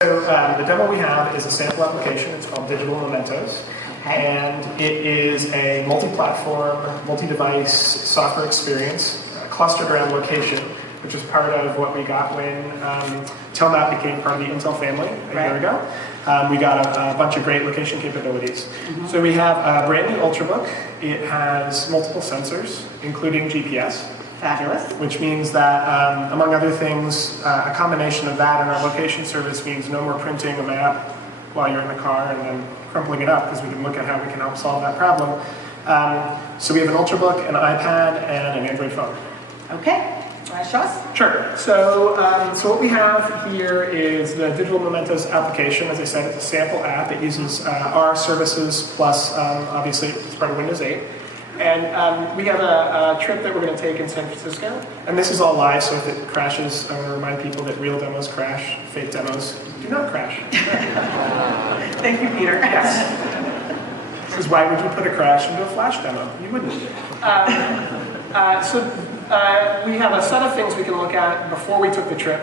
So the demo we have is a sample application. It's called Digital Mementos. Okay. And it is a multi-platform, multi-device software experience clustered around location, which is part of what we got when Telmap became part of the Intel family a year ago. We got a bunch of great location capabilities. So we have a brand new Ultrabook. It has multiple sensors, including GPS. Fabulous. Which means that, among other things, a combination of that and our location service means no more printing a map while you're in the car and then crumpling it up, because we can look at how we can help solve that problem. So we have an Ultrabook, an iPad, and an Android phone. Okay. Want to show us? Sure. So, so what we have here is the Digital Mementos application. As I said, it's a sample app. It uses our services plus, obviously, it's part of Windows 8. And we have a trip that we're going to take in San Francisco. And this is all live, so if it crashes, I want to remind people that real demos crash, fake demos do not crash. Thank you, Peter. Yes. Because why would you put a crash into a flash demo? You wouldn't. We have a set of things we can look at before we took the trip.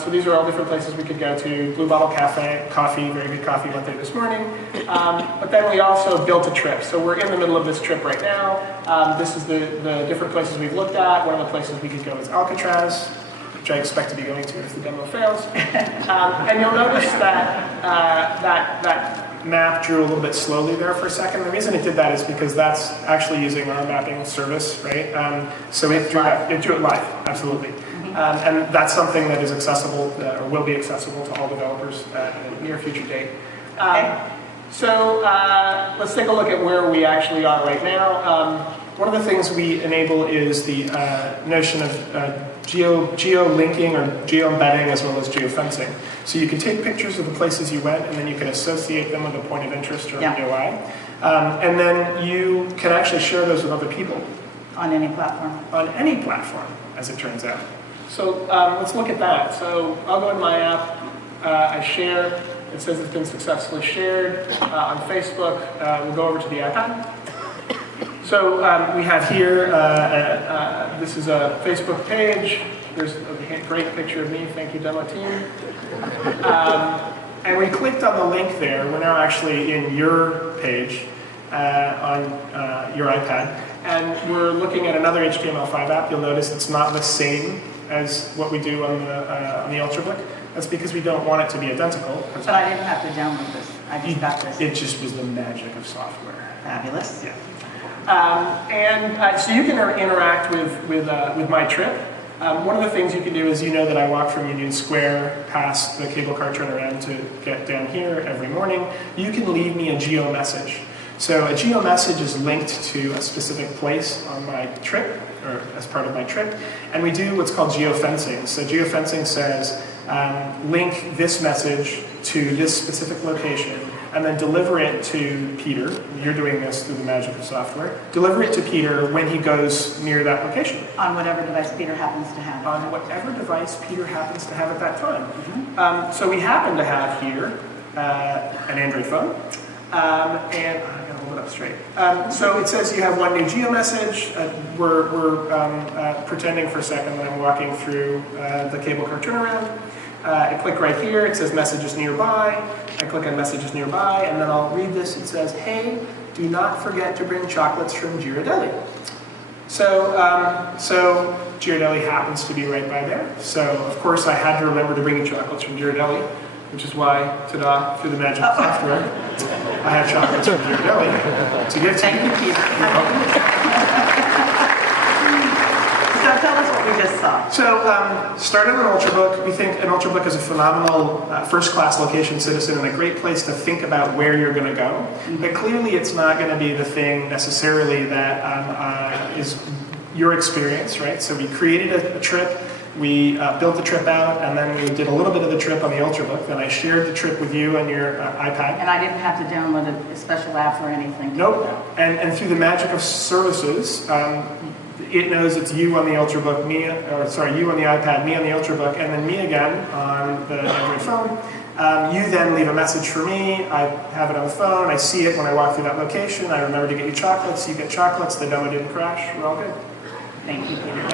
So these are all different places we could go to. Blue Bottle Cafe, coffee, very good coffee, went there this morning. But then we also built a trip. So we're in the middle of this trip right now. This is the different places we've looked at. One of the places we could go is Alcatraz, which I expect to be going to if the demo fails. And you'll notice that that map drew a little bit slowly there for a second. The reason it did that is because that's actually using our mapping service, right? So it drew it live, absolutely. And that's something that is accessible, or will be accessible to all developers at a near future date. So let's take a look at where we actually are right now. One of the things we enable is the notion of geo-linking or geo-embedding as well as geo-fencing. So you can take pictures of the places you went and then you can associate them with a point of interest or a UI. And then you can actually share those with other people. On any platform. On any platform, as it turns out. So let's look at that. So I'll go in my app, I share, it says it's been successfully shared on Facebook. We'll go over to the iPad. So we have here, this is a Facebook page. There's a great picture of me. Thank you, demo team. And we clicked on the link there. We're now actually in your page on your iPad. And we're looking at another HTML5 app. You'll notice it's not the same as what we do on the Ultrabook. That's because we don't want it to be identical. But I didn't have to download this. I just got this. It just was the magic of software. Fabulous. Yeah. So you can interact with my trip. One of the things you can do is, you know that I walk from Union Square past the cable car turnaround to get down here every morning. You can leave me a geo message. So a geo message is linked to a specific place on my trip, or as part of my trip, and we do what's called geofencing. So geofencing says, link this message to this specific location, and then deliver it to Peter. You're doing this through the magic of software. Deliver it to Peter when he goes near that location. On whatever device Peter happens to have. On whatever device Peter happens to have at that time. So we happen to have here an Android phone. And I gotta hold it up straight. So it says you have one new geo message. We're pretending for a second that I'm walking through the cable car turnaround. I click right here, it says messages nearby. I click on messages nearby, and then I'll read this. It says, hey, do not forget to bring chocolates from Ghirardelli. So Ghirardelli happens to be right by there. So, of course, I had to remember to bring the chocolates from Ghirardelli, which is why, ta-da, through the magic of software, I have chocolates from Ghirardelli to give to you. Thank you, Peter. So tell us what we just saw. So, starting an Ultrabook, we think an Ultrabook is a phenomenal first-class location citizen and a great place to think about where you're going to go. But clearly it's not going to be the thing necessarily that is your experience, right? So we created a trip, we built the trip out, and then we did a little bit of the trip on the Ultrabook. Then I shared the trip with you on your iPad. And I didn't have to download a special app or anything. Nope. And through the magic of services, it knows it's you on the Ultrabook, you on the iPad, me on the Ultrabook, and then me again on the Android phone. You then leave a message for me. I have it on the phone. I see it when I walk through that location. I remember to get you chocolates. You get chocolates. The demo didn't crash. We're all good. Thank you, Peter.